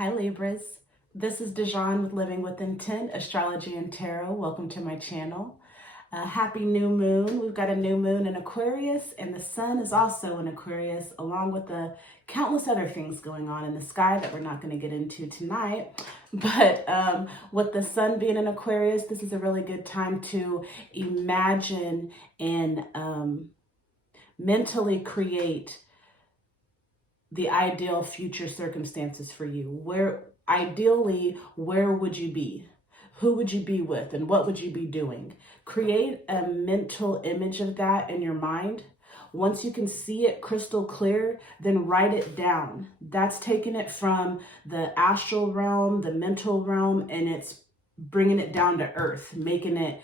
Hi Libras, this is Dijon with Living with Intent, Astrology and Tarot. Welcome to my channel. Happy new moon. We've got a new moon in Aquarius and the sun is also in Aquarius, along with the countless other things going on in the sky that we're not going to get into tonight. But with the sun being in Aquarius, this is a really good time to imagine and mentally create the ideal future circumstances for you. Where would you be? Who would you be with? And what would you be doing? Create a mental image of that in your mind. Once you can see it crystal clear, then write it down. That's taking it from the astral realm, the mental realm, and it's bringing it down to earth, making it,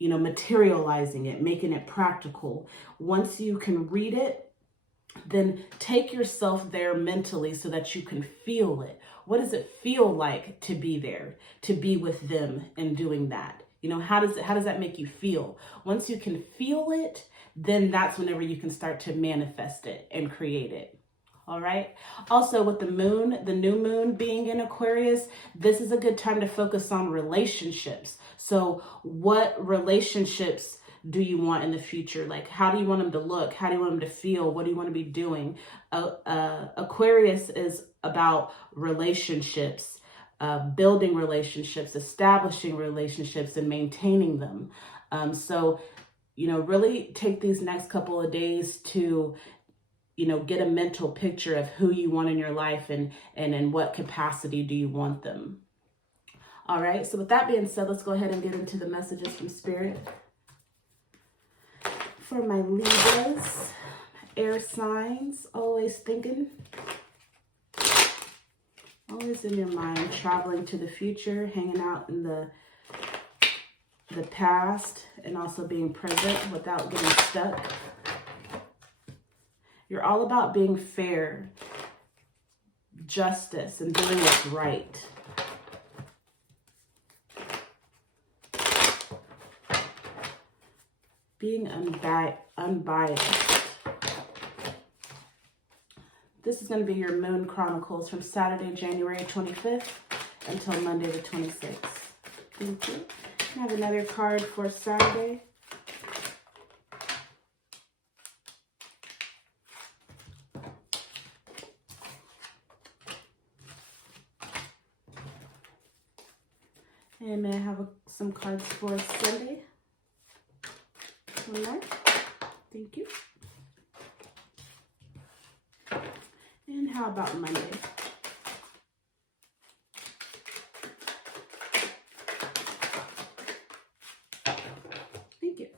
materializing it, making it practical. Once you can read it, then take yourself there mentally so that you can feel it. What does it feel like to be there, to be with them and doing that? How does that make you feel? Once you can feel it, then that's whenever you can start to manifest it and create it. All right. Also with the new moon being in Aquarius, this is a good time to focus on relationships. So what relationships do you want in the future? Like, how do you want them to look? How do you want them to feel? What do you want to be doing? Aquarius is about relationships, building relationships, establishing relationships, and maintaining them. So, really take these next couple of days to, get a mental picture of who you want in your life and in what capacity do you want them. All right. So with that being said, let's go ahead and get into the messages from Spirit. For my Libras, air signs, always thinking, always in your mind, traveling to the future, hanging out in the past, and also being present without getting stuck. You're all about being fair, justice, and doing what's right. Being unbiased. This is going to be your Moon Chronicles from Saturday, January 25th until Monday the 26th. Thank you. I have another card for Saturday. And may I have some cards for Sunday? One more. Thank you. And how about Monday? Thank you.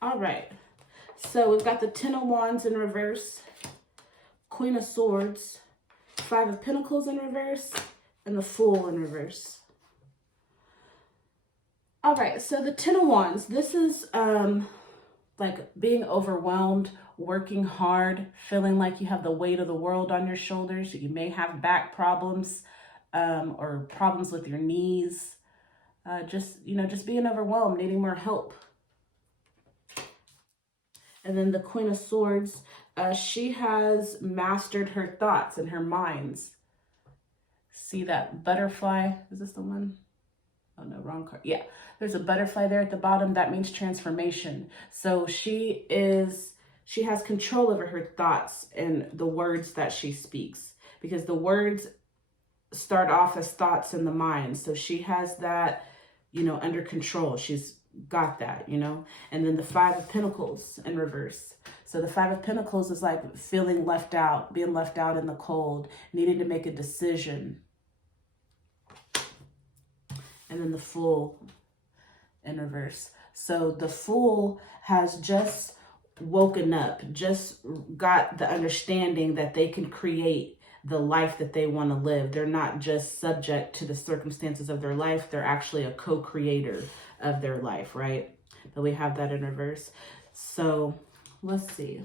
All right. So we've got the Ten of Wands in reverse, Queen of Swords, Five of Pentacles in reverse, and the Fool in reverse. All right, so the Ten of Wands, this is like being overwhelmed, working hard, feeling like you have the weight of the world on your shoulders. You may have back problems or problems with your knees. Just being overwhelmed, needing more help. And then the Queen of Swords, she has mastered her thoughts and her minds. See that butterfly? Is this the one? Oh no, wrong card. Yeah, there's a butterfly there at the bottom. That means transformation. So she has control over her thoughts and the words that she speaks, because the words start off as thoughts in the mind. So she has that, under control. She's got that, and then the Five of Pentacles in reverse. So the Five of Pentacles is like feeling left out, being left out in the cold, needing to make a decision. And then the Fool in reverse. So the Fool has just woken up, just got the understanding that they can create the life that they want to live. They're not just subject to the circumstances of their life. They're actually a co-creator of their life, right? But we have that in reverse. So let's see.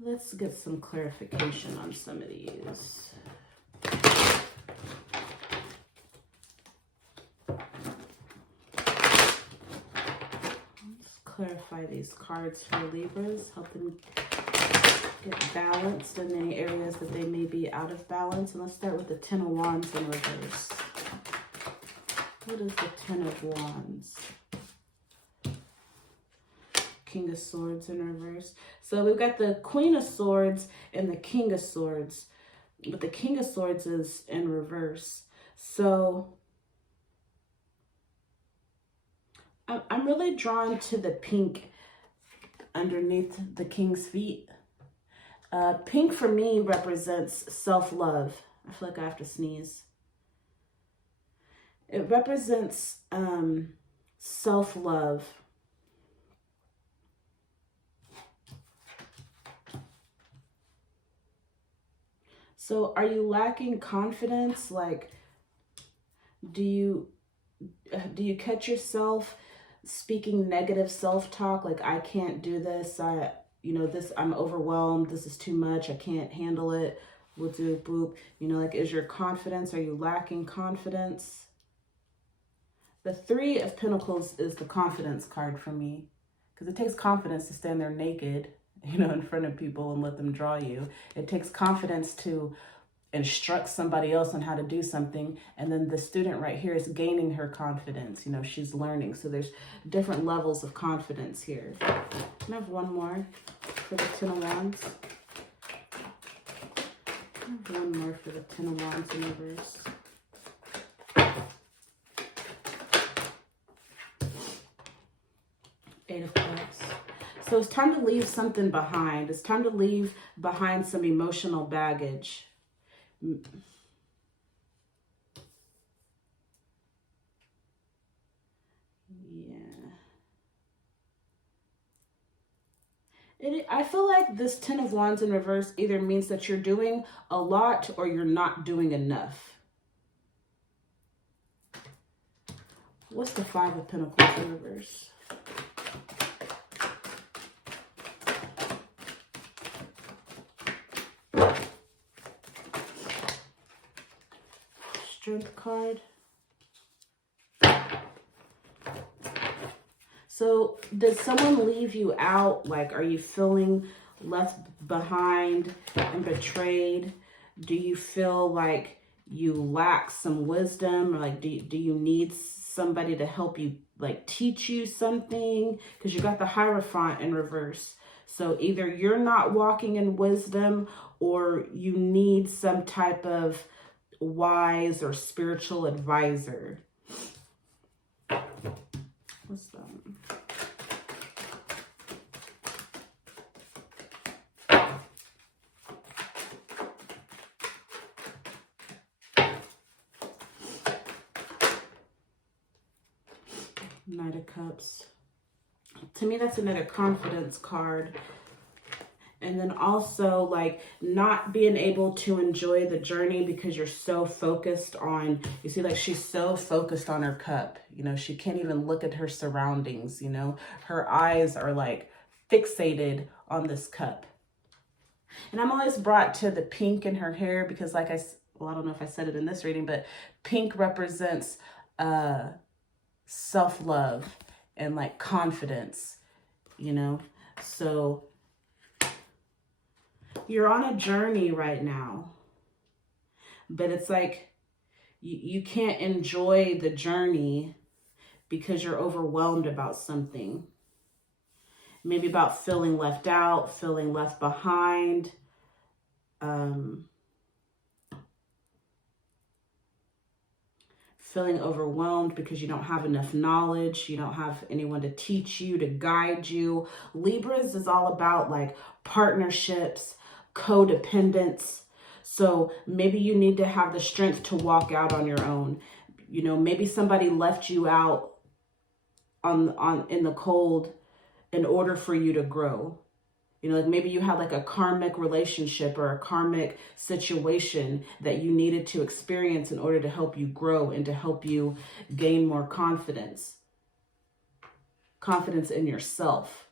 Let's get some clarification on some of these. Clarify these cards for Libras. Help them get balanced in any areas that they may be out of balance. And let's start with the Ten of Wands in reverse. What is the Ten of Wands? King of Swords in reverse. So we've got the Queen of Swords and the King of Swords. But the King of Swords is in reverse. So I'm really drawn to the pink underneath the King's feet. Pink for me represents self-love. I feel like I have to sneeze. It represents self-love. So are you lacking confidence? Like, do you catch yourself speaking negative self-talk? Like, I can't do this. I'm overwhelmed. This is too much. I can't handle it. Whoop, whoop, whoop. Like, is your confidence, are you lacking confidence? The Three of Pentacles is the confidence card for me, because it takes confidence to stand there naked, in front of people and let them draw you. It takes confidence to instruct somebody else on how to do something. And then the student right here is gaining her confidence. She's learning. So there's different levels of confidence here. Can I have one more for the Ten of Wands? One more for the Ten of Wands in reverse. Eight of Cups. So it's time to leave something behind. It's time to leave behind some emotional baggage. I feel like this Ten of Wands in reverse either means that you're doing a lot or you're not doing enough. What's the Five of Pentacles in reverse? Strength card. So did someone leave you out? Like, are you feeling left behind and betrayed? Do you feel like you lack some wisdom? Or like, do you need somebody to help you, like, teach you something? Because you got the Hierophant in reverse. So either you're not walking in wisdom or you need some type of wise or spiritual advisor. What's that? Knight of Cups. To me, that's another confidence card. And then also, like, not being able to enjoy the journey because you're so focused on, you see, like, she's so focused on her cup. She can't even look at her surroundings, Her eyes are, like, fixated on this cup. And I'm always brought to the pink in her hair because, like, I don't know if I said it in this reading, but pink represents self-love and, like, confidence, So you're on a journey right now, but it's like you can't enjoy the journey because you're overwhelmed about something. Maybe about feeling left out, feeling left behind. Feeling overwhelmed because you don't have enough knowledge. You don't have anyone to teach you, to guide you. Libras is all about, like, partnerships, codependence. So maybe you need to have the strength to walk out on your own. Maybe somebody left you out in the cold in order for you to grow. Like, maybe you had, like, a karmic relationship or a karmic situation that you needed to experience in order to help you grow and to help you gain more confidence. Confidence in yourself.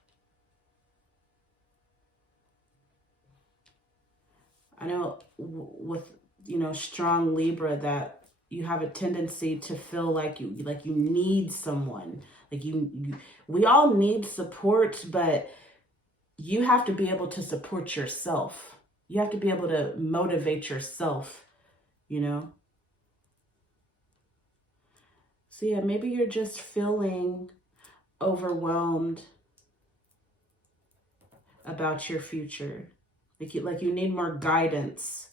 I know with, strong Libra that you have a tendency to feel like you need someone. Like we all need support, but you have to be able to support yourself. You have to be able to motivate yourself, you know? So yeah, maybe you're just feeling overwhelmed about your future. Like you need more guidance.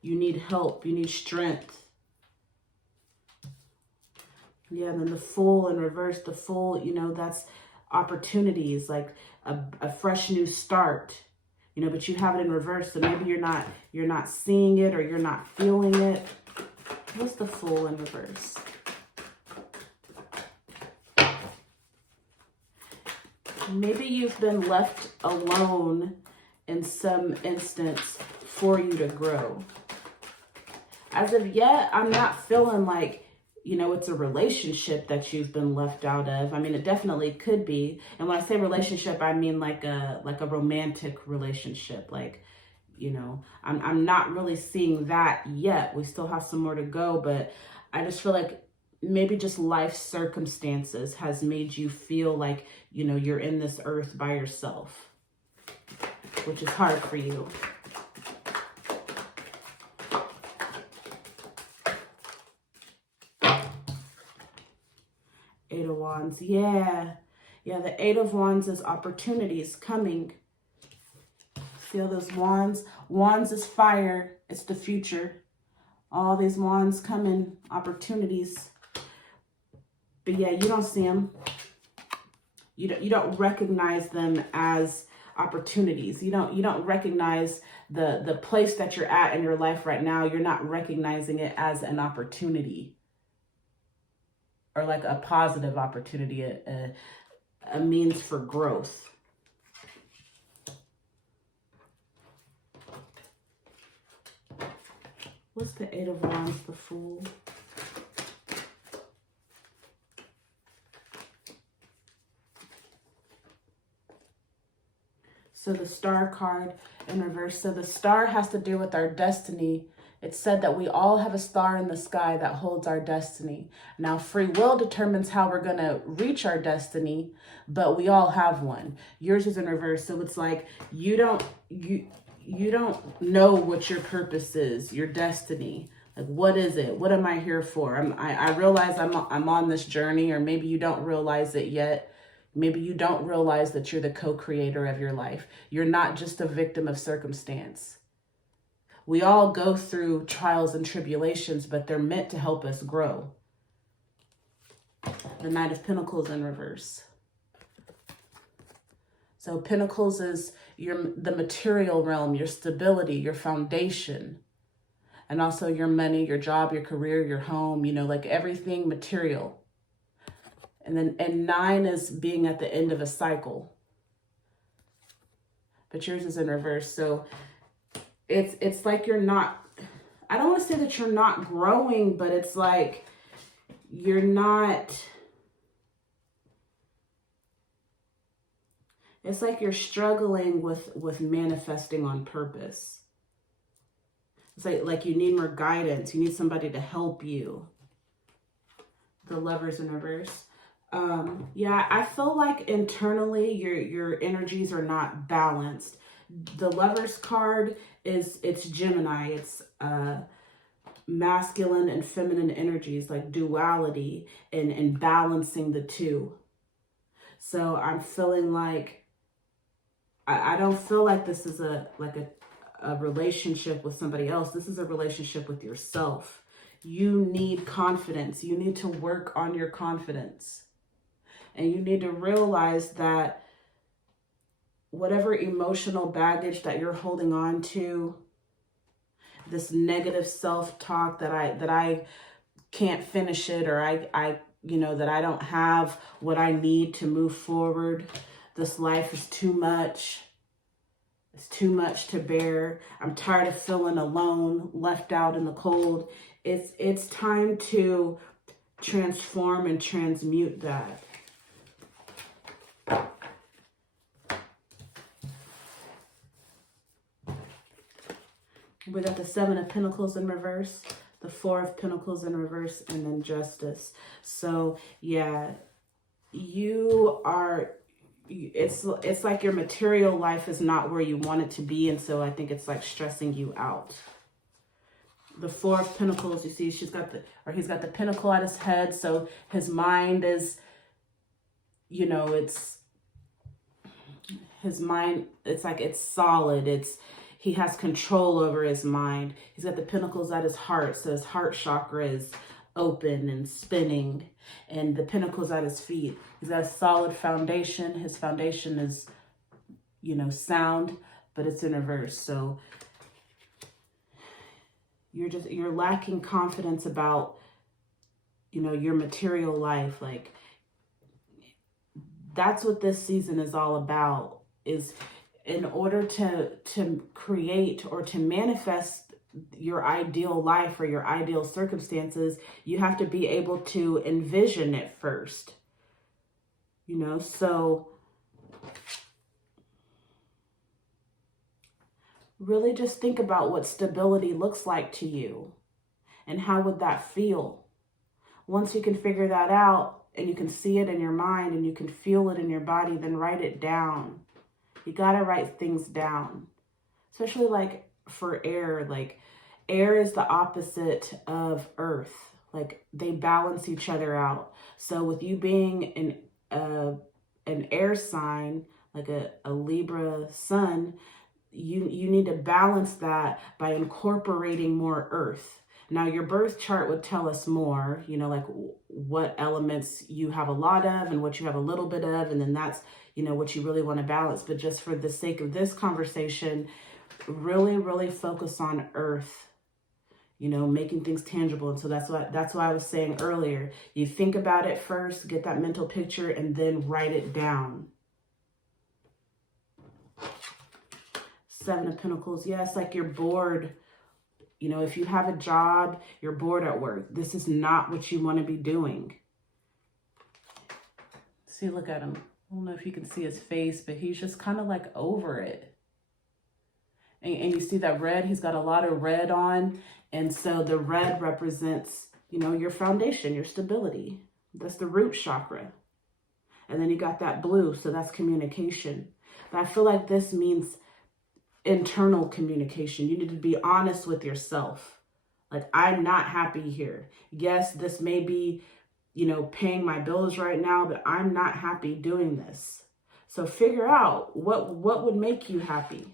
You need help. You need strength. Yeah, and then the Fool in reverse, the Fool, you know, that's opportunities, like a fresh new start, you know, but you have it in reverse. So maybe you're not seeing it, or you're not feeling it. What's the Fool in reverse? Maybe you've been left alone in some instance for you to grow. As of yet, I'm not feeling like, you know, it's a relationship that you've been left out of. I mean, it definitely could be. And when I say relationship, I mean like a romantic relationship. Like, you know, I'm not really seeing that yet. We still have some more to go, but I just feel like maybe just life circumstances has made you feel like, you know, you're in this earth by yourself, which is hard for you. Eight of Wands. Yeah. Yeah, the Eight of Wands is opportunities coming. Feel those wands? Wands is fire. It's the future. All these wands coming, opportunities. But yeah, you don't see them. You don't recognize them as opportunities. You don't recognize the place that you're at in your life right now. You're not recognizing it as an opportunity, or like a positive opportunity, a means for growth. What's the Eight of Wands, the Fool? So the Star card in reverse. So the star has to do with our destiny. It's said that we all have a star in the sky that holds our destiny. Now, free will determines how we're going to reach our destiny, but we all have one. Yours is in reverse. So it's like you don't know what your purpose is, your destiny. Like, what is it? What am I here for? I realize I'm on this journey, or maybe you don't realize it yet. Maybe you don't realize that you're the co-creator of your life. You're not just a victim of circumstance. We all go through trials and tribulations, but they're meant to help us grow. The Knight of Pentacles in reverse. So Pentacles is the material realm, your stability, your foundation, and also your money, your job, your career, your home, you know, like everything material. And 9 is being at the end of a cycle. But yours is in reverse. So it's like you're not, I don't want to say that you're not growing, but it's like you're not, it's like you're struggling with manifesting on purpose. It's like you need more guidance. You need somebody to help you. The Lovers in reverse. Yeah, I feel like internally your energies are not balanced. The Lovers card it's Gemini. It's masculine and feminine energies, like duality and balancing the two. So I'm feeling like I don't feel like this is a relationship with somebody else. This is a relationship with yourself. You need confidence. You need to work on your confidence. And you need to realize that whatever emotional baggage that you're holding on to, this negative self-talk that I can't finish it, or I you know, that I don't have what I need to move forward. This life is too much. It's too much to bear. I'm tired of feeling alone, left out in the cold. It's time to transform and transmute that. We got the Seven of Pentacles in reverse, the Four of Pentacles in reverse, and then Justice. So yeah, it's like your material life is not where you want it to be, and so I think it's like stressing you out. The Four of Pentacles, you see, he's got the pentacle at his head, so his mind is, you know, his mind, it's like it's solid. He has control over his mind. He's got the pentacles at his heart, so his heart chakra is open and spinning, and the pentacles at his feet. He's got a solid foundation. His foundation is, you know, sound, but it's in reverse. So you're lacking confidence about, you know, your material life. Like, that's what this season is all about, is in order to create or to manifest your ideal life or your ideal circumstances, you have to be able to envision it first, you know. So really just think about what stability looks like to you, and how would that feel. Once you can figure that out, and you can see it in your mind, and you can feel it in your body, then write it down. You got to write things down, especially like for air. Like, air is the opposite of earth. Like, they balance each other out. So with you being an air sign, like a Libra sun, you need to balance that by incorporating more earth. Now, your birth chart would tell us more, you know, like what elements you have a lot of and what you have a little bit of, and then that's, you know, what you really want to balance. But just for the sake of this conversation, really, really focus on earth, you know, making things tangible. And so that's why I was saying earlier, you think about it first, get that mental picture, and then write it down. Seven of Pentacles. Yes, like you're bored. You know, if you have a job, you're bored at work. This is not what you want to be doing. See, look at him. I don't know if you can see his face, but he's just kind of like over it. And you see that red? He's got a lot of red on. And so the red represents, you know, your foundation, your stability. That's the root chakra. And then you got that blue, so that's communication. But I feel like this means internal communication. You need to be honest with yourself. Like, I'm not happy here. Yes, this may be, you know, paying my bills right now, but I'm not happy doing this. So figure out what would make you happy.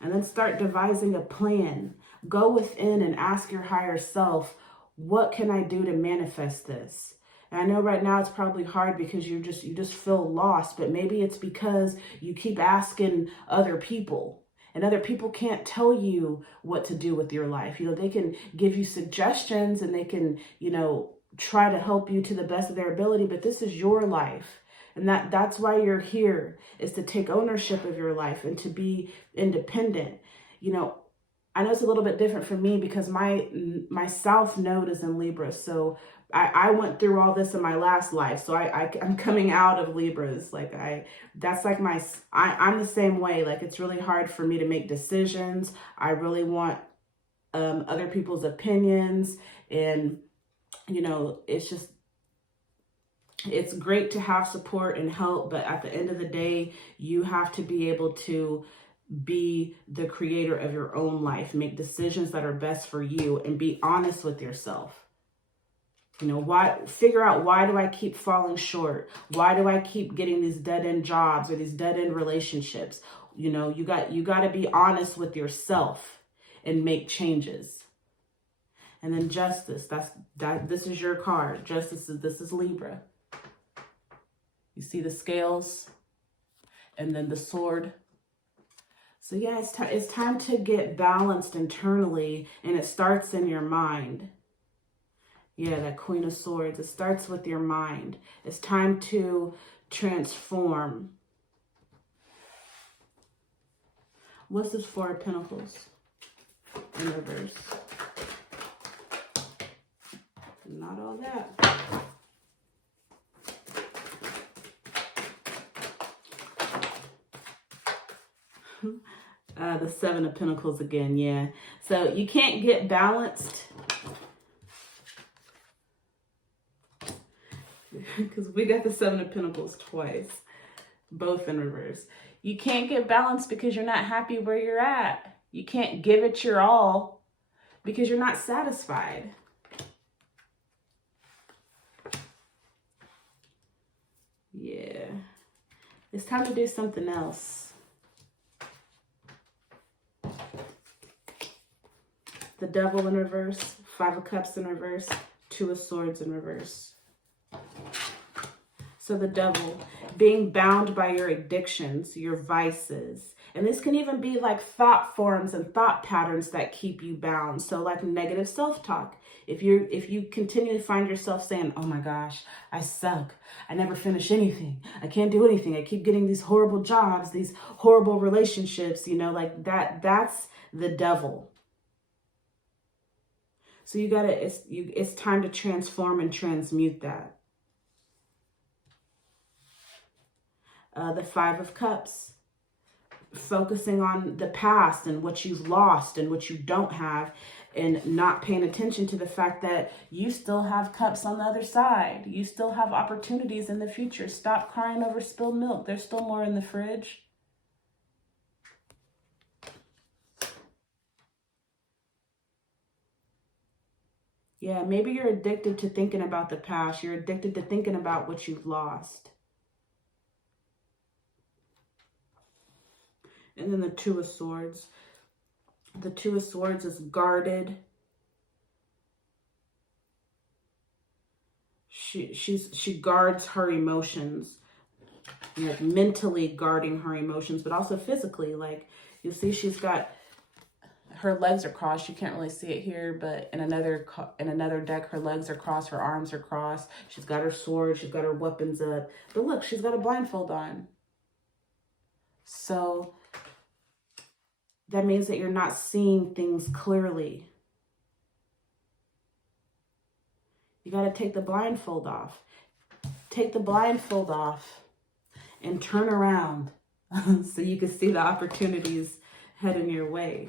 And then start devising a plan. Go within and ask your higher self, what can I do to manifest this? And I know right now it's probably hard because you just feel lost, but maybe it's because you keep asking other people, and other people can't tell you what to do with your life. You know, they can give you suggestions, and they can, you know, try to help you to the best of their ability, but this is your life. And that's why you're here, is to take ownership of your life and to be independent. You know, I know it's a little bit different for me because my South Node is in Libra. So I went through all this in my last life. So I'm coming out of Libras. Like that's like I'm the same way. Like, it's really hard for me to make decisions. I really want other people's opinions. And, you know, it's great to have support and help. But at the end of the day, you have to be able to be the creator of your own life, make decisions that are best for you, and be honest with yourself. You know, figure out, why do I keep falling short? Why do I keep getting these dead-end jobs or these dead-end relationships? You know, you got to be honest with yourself and make changes. And then Justice, this is your card. Justice, this is Libra. You see the scales and then the sword. So yeah, it's time to get balanced internally, and it starts in your mind. Yeah, that Queen of Swords, it starts with your mind. It's time to transform. What's this Four of Pentacles in reverse? Not all that. The Seven of Pentacles again, yeah. So you can't get balanced. because we got the Seven of Pentacles twice, both in reverse. You can't get balance because you're not happy where you're at. You can't give it your all because you're not satisfied. Yeah. It's time to do something else. The Devil in reverse, Five of Cups in reverse, Two of Swords in reverse. So the Devil, being bound by your addictions, your vices. And this can even be like thought forms and thought patterns that keep you bound. So like negative self-talk. If you continually find yourself saying, oh my gosh, I suck. I never finish anything. I can't do anything. I keep getting these horrible jobs, these horrible relationships, you know, like that's the devil. So it's time to transform and transmute that. The Five of Cups, focusing on the past and what you've lost and what you don't have, and not paying attention to the fact that you still have cups on the other side. You still have opportunities in the future. Stop crying over spilled milk. There's still more in the fridge. Yeah, maybe you're addicted to thinking about the past. You're addicted to thinking about what you've lost. And then the Two of Swords. The Two of Swords is guarded. She guards her emotions, like mentally guarding her emotions, but also physically. Like you'll see, she's got her legs are crossed. You can't really see it here, but in another deck, her legs are crossed, her arms are crossed. She's got her sword, she's got her weapons up. But look, she's got a blindfold on. So that means that you're not seeing things clearly. You got to take the blindfold off. Take the blindfold off and turn around so you can see the opportunities heading your way.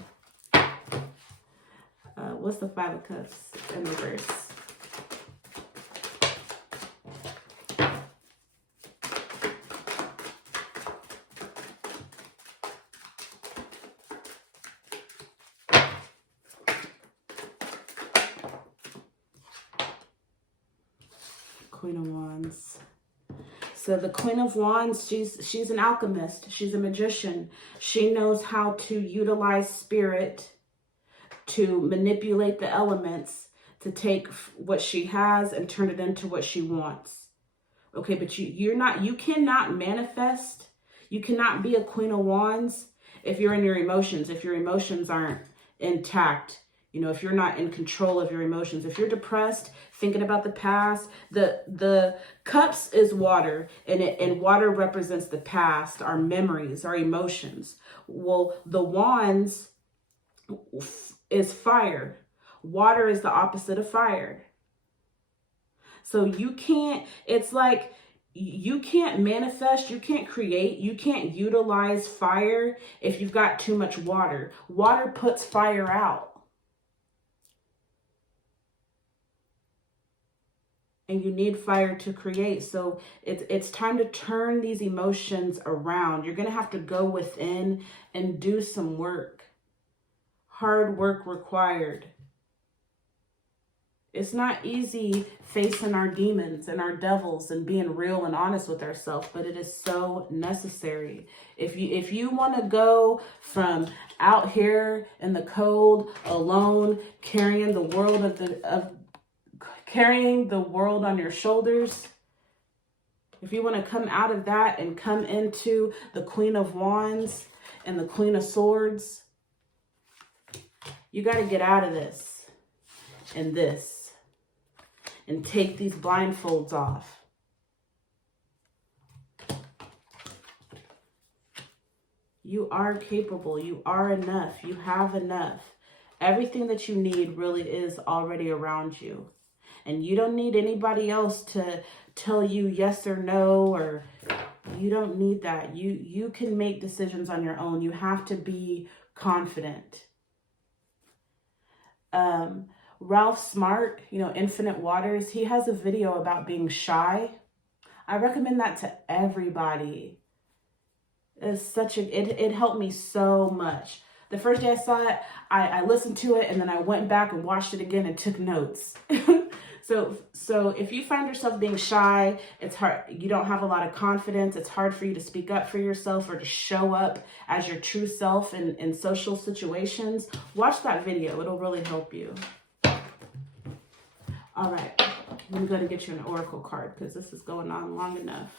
What's the Five of Cups in reverse? Queen of Wands. So the Queen of Wands, she's an alchemist. She's a magician. She knows how to utilize spirit to manipulate the elements, to take what she has and turn it into what she wants. Okay, but you cannot manifest. You cannot be a Queen of Wands if you're in your emotions, if your emotions aren't intact. You know, if you're not in control of your emotions, if you're depressed, thinking about the past, the cups is water, and water represents the past, our memories, our emotions. Well, the wands is fire. Water is the opposite of fire. So you can't, it's like you can't manifest, you can't create, you can't utilize fire if you've got too much water. Water puts fire out. And you need fire to create. So it's time to turn these emotions around. You're going to have to go within and do some work. Hard work required. It's not easy facing our demons and our devils and being real and honest with ourselves, but it is so necessary. If you want to go from out here in the cold, alone, carrying the world on your shoulders, if you want to come out of that and come into the Queen of Wands and the Queen of Swords, you got to get out of this and take these blindfolds off. You are capable. You are enough. You have enough. Everything that you need really is already around you. And you don't need anybody else to tell you yes or no, or you don't need that. You can make decisions on your own. You have to be confident. Ralph Smart, Infinite Waters, he has a video about being shy. I recommend that to everybody. It helped me so much. The first day I saw it, I listened to it, and then I went back and watched it again and took notes. So if you find yourself being shy, it's hard, you don't have a lot of confidence, it's hard for you to speak up for yourself or to show up as your true self in social situations, watch that video. It'll really help you. All right, I'm going to get you an oracle card because this is going on long enough.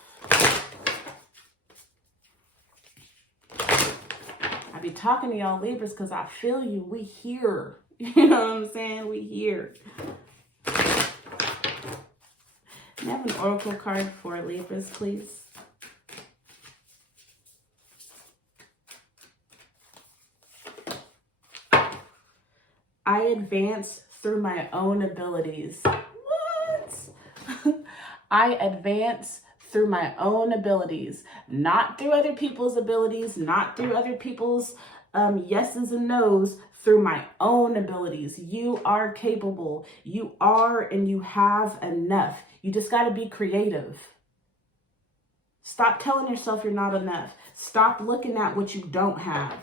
I be talking to y'all Libras because I feel you. We here. You know what I'm saying? We here. Can I have an oracle card for Libras, please? I advance through my own abilities. What? I advance through my own abilities, not through other people's abilities, not through other people's yeses and nos, through my own abilities. You are capable. You are and you have enough. You just got to be creative. Stop telling yourself you're not enough. Stop looking at what you don't have.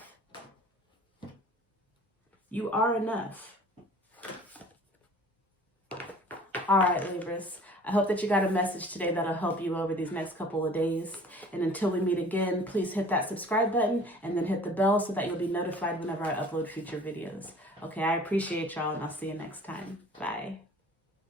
You are enough. All right, Libras. I hope that you got a message today that'll help you over these next couple of days. And until we meet again, please hit that subscribe button and then hit the bell so that you'll be notified whenever I upload future videos. Okay, I appreciate y'all, and I'll see you next time. Bye.